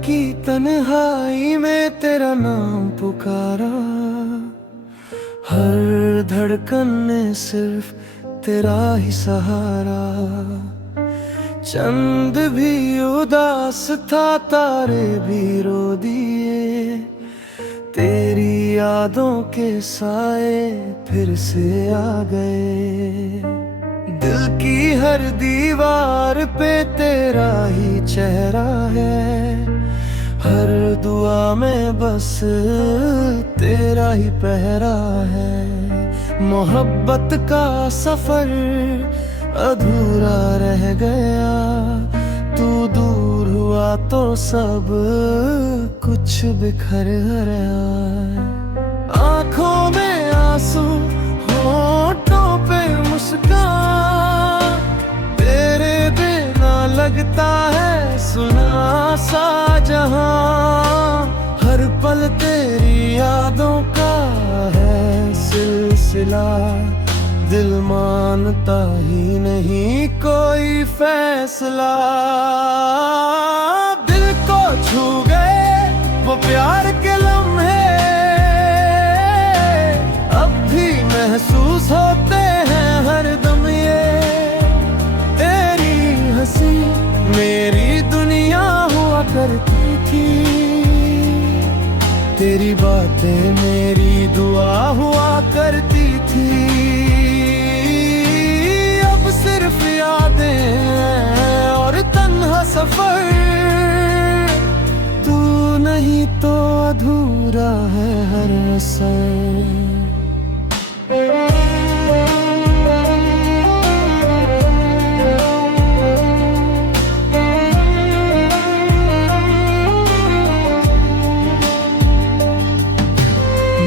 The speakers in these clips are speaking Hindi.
की तन्हाई में तेरा नाम पुकारा, हर धड़कन ने सिर्फ तेरा ही सहारा। चंद भी उदास था, तारे भी रो दिए, तेरी यादों के साए फिर से आ गए। दिल की हर दीवार पे तेरा ही चेहरा है, हर दुआ में बस तेरा ही पहरा है। मोहब्बत का सफर अधूरा रह गया, तू दूर हुआ तो सब कुछ बिखर गया। आंखों में आंसू, होठों पे मुस्कान, तेरे बिना लगता है सुना सा जहां। हर पल तेरी यादों का है सिलसिला, दिल मानता ही नहीं कोई फैसला। दिल को छू गए वो प्यार के लम्हे, अब भी महसूस होते हैं हर दम ये। तेरी हंसी मेरी दुनिया हुआ करती थी, तेरी बातें मेरी दुआ हुआ करती थी। अब सिर्फ यादें और तन्हा सफर, तू नहीं तो अधूरा है हर असर।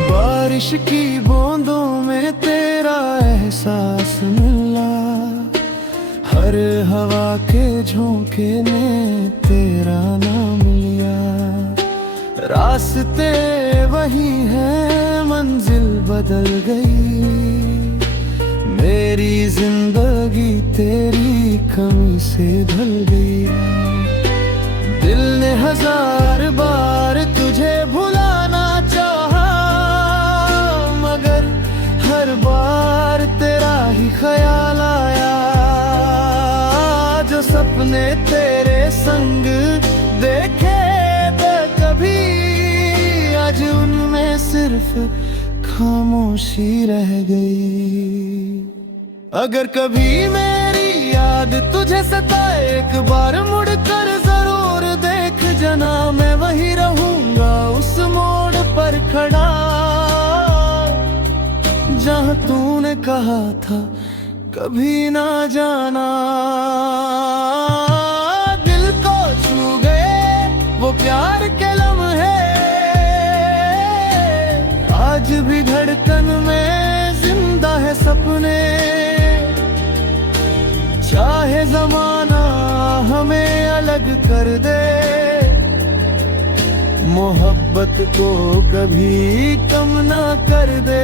बारिश की बूंदों में तेरा एहसास मिला, हर हवा के झोंके ने तेरा नाम लिया। रास्ते वही हैं, मंजिल बदल गई, मेरी जिंदगी तेरी कमी से ढल गई। दिल ने हजार बार तुझे भुलाना चाहा, मगर हर बार तेरा ही ख्याल आया। जो सपने तेरे संग देखे थे कभी, आज उनमें सिर्फ खामोशी रह गई। अगर कभी मेरी याद तुझे सताए, एक बार मुड़ कर जरूर देख जना, मैं वही रहूंगा उस मोड़ पर खड़ा, जहां तूने कहा था कभी ना जाना। दिल को छू गए वो प्यार के लम्हे, आज भी धड़कन में जिंदा है सपने। चाहे जमाना हमें अलग कर दे, मोहब्बत को कभी कम ना कर दे।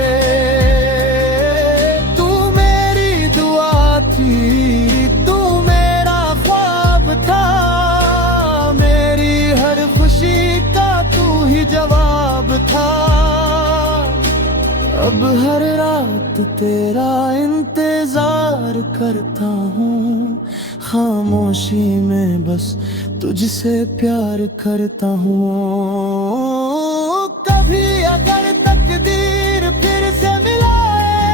तू मेरी दुआ थी, तू मेरा ख्वाब था, मेरी हर खुशी का तू ही जवाब था। अब हर रात तेरा इंतजार करता हूँ, खामोशी में बस तुझसे प्यार करता हूँ। कभी अगर तकदीर फिर से मिलाए,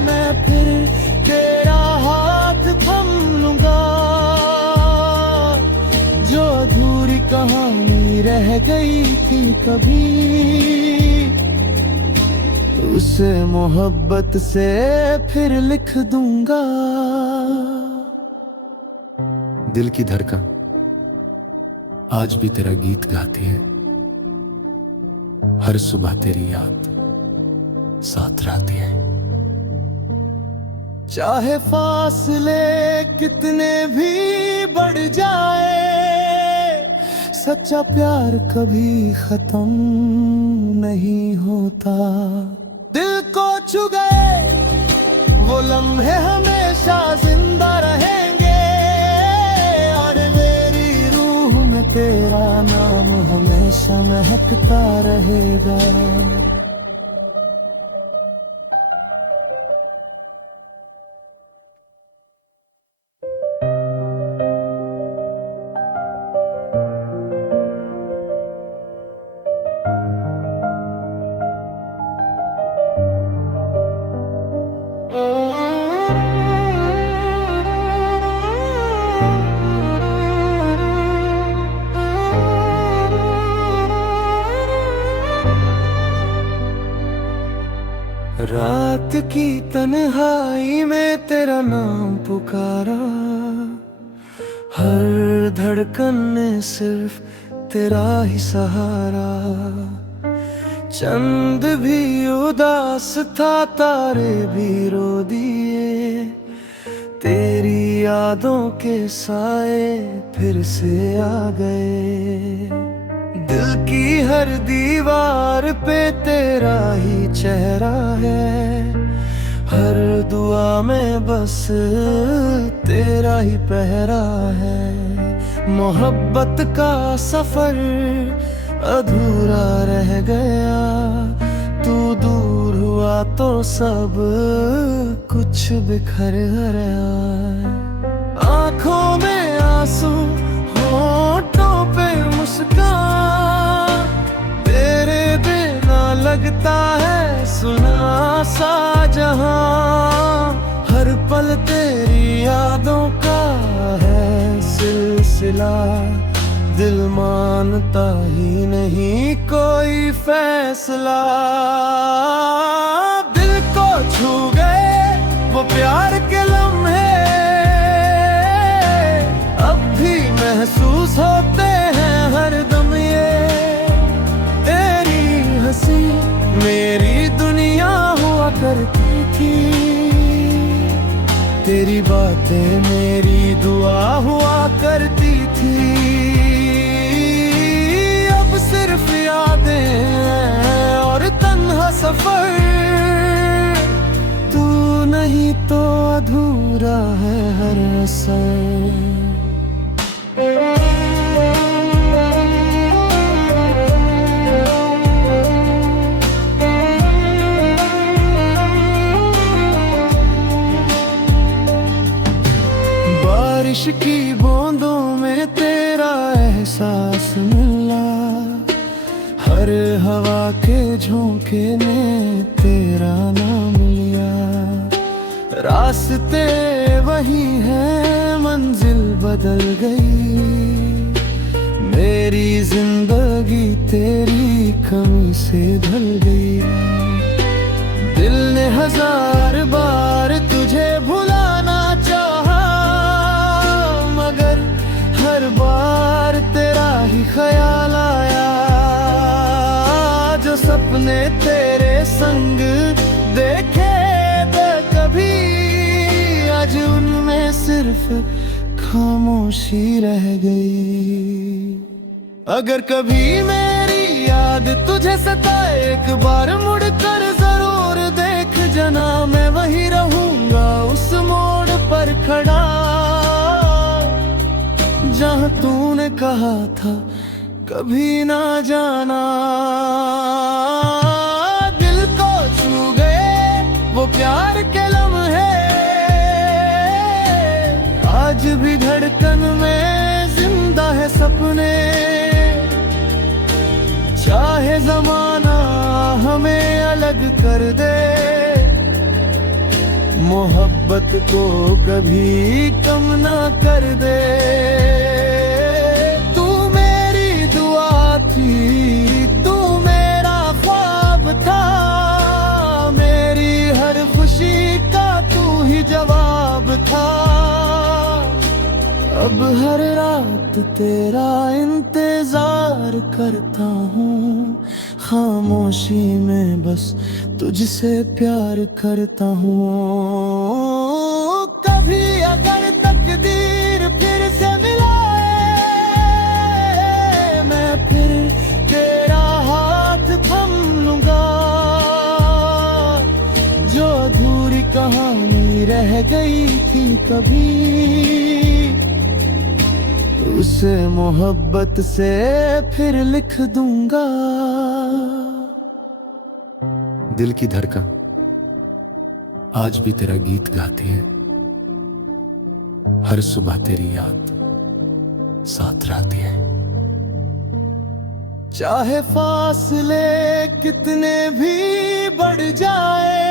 मैं फिर तेरा हाथ थाम लूंगा। जो अधूरी कहानी रह गई थी कभी, उसे मोहब्बत से फिर लिख दूंगा। दिल की धड़कन आज भी तेरा गीत गाती है, हर सुबह तेरी याद साथ रहती है। चाहे फासले कितने भी बढ़ जाए, सच्चा प्यार कभी खत्म नहीं होता। दिल को छू गए वो लम्हे हमेशा जिंदा रहेंगे, और मेरी रूह में तेरा नाम हमेशा महकता रहेगा। रात की तन्हाई में तेरा नाम पुकारा, हर धड़कन ने सिर्फ तेरा ही सहारा। चंद भी उदास था, तारे भी रो दिए, तेरी यादों के साए फिर से आ गए। दिल की हर दीवार पे तेरा ही चेहरा है, हर दुआ में बस तेरा ही पहरा है। मोहब्बत का सफर अधूरा रह गया, तू दूर हुआ तो सब कुछ बिखर गया। आँखों में आंसू, होठों पे मुस्कान, तेरे बिना लगता है सुना सा जहां। हर पल तेरी यादों का है सिलसिला, दिल मानता ही नहीं कोई फैसला। दिल को छू गए वो प्यार के लम्हे, अब भी महसूस होते हैं हर दम ये। तेरी हंसी मेरी दुनिया हुआ करती थी, तेरी बातें मेरी दुआ हुआ करती थी। अब सिर्फ यादें और तन्हा सफर, तू नहीं तो अधूरा है हर असर। बारिश की बूंदों में तेरा एहसास मिला, हर हवा के झोंके ने तेरा नाम लिया। रास्ते वही हैं, मंजिल बदल गई, मेरी जिंदगी तेरी कमी से ढल गई। दिल ने हजार बार तुझे भुलाना चाहा, मगर हर बार तेरा ही ख्याल आया। जो सपने तेरे संग देखे थे कभी, आज उनमें सिर्फ खामोशी रह गई। अगर कभी मेरी याद तुझे सताए, एक बार मुड़ कर जरूर देख जना, मैं वही रहूंगा उस मोड़ पर खड़ा, जहां तूने कहा था कभी ना जाना। दिल को छू गए वो प्यार के लम्हे, आज भी धड़कन में जिंदा है सपने। चाहे जमाना हमें अलग कर दे, मोहब्बत को कभी कम ना कर दे। तू मेरी दुआ थी, तू मेरा ख्वाब था, मेरी हर खुशी का तू ही जवाब था। अब हर रात तेरा इंतजार करता हूँ, खामोशी में बस तुझसे प्यार करता हूँ। कभी अगर तकदीर फिर से मिलाए, मैं फिर तेरा हाथ थम लूंगा। जो अधूरी कहानी रह गई थी कभी, उसे मोहब्बत से फिर लिख दूंगा। दिल की धड़कन आज भी तेरा गीत गाती है, हर सुबह तेरी याद साथ रहती है। चाहे फासले कितने भी बढ़ जाए,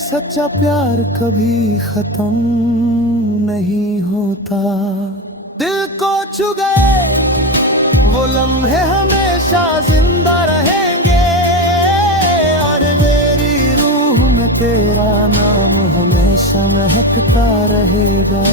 सच्चा प्यार कभी खत्म नहीं होता। दिल को छू गए वो लम्हे हमेशा जिंदा रहेंगे, और मेरी रूह में तेरा नाम हमेशा महकता रहेगा।